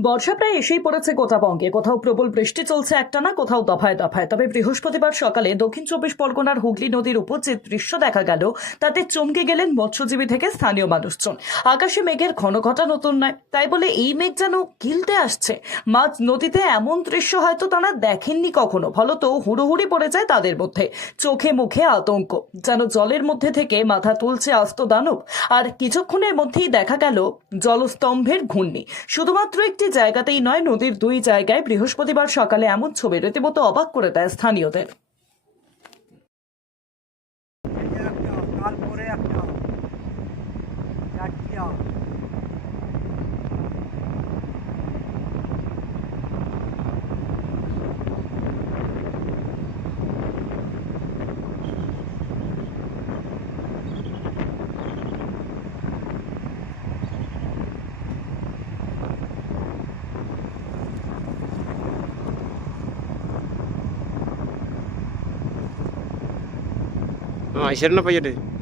বর্ষা প্রায় এসেই পড়েছে গোটাবঙ্গে। কোথাও প্রবল বৃষ্টি চলছে একটানা, কোথাও দফায় দফায়। তবে বৃহস্পতিবার সকালে দক্ষিণ চব্বিশ পরগনার হুগলি নদীর উপর যে দৃশ্য দেখা গেল তাতে চমকে গেলেন মৎস্যজীবী থেকে স্থানীয় মানুষজন। আকাশে মেঘের ঘন ঘটা নতুন নয়, তাই বলে এই মেঘ যেন গিলতে আসছে। মাঝ নদীতে এমন দৃশ্য হয়তো তারা দেখেননি কখনো, ফলত হুড়োহুড়ি পড়ে যায় তাদের মধ্যে। চোখে মুখে আতঙ্ক, যেন জলের মধ্যে থেকে মাথা তুলছে আস্ত দানব। আর কিছুক্ষণের মধ্যেই দেখা গেল জলস্তম্ভের ঘূর্ণি। শুধুমাত্র একটি জায়গাতেই নয়, নদীর দুই জায়গায় বৃহস্পতিবার সকালে এমন ছবি রীতিমতো অবাক করে দেয় স্থানীয়দের। কাল পরে একটা চারটিয়া Isyaran apa ya deh?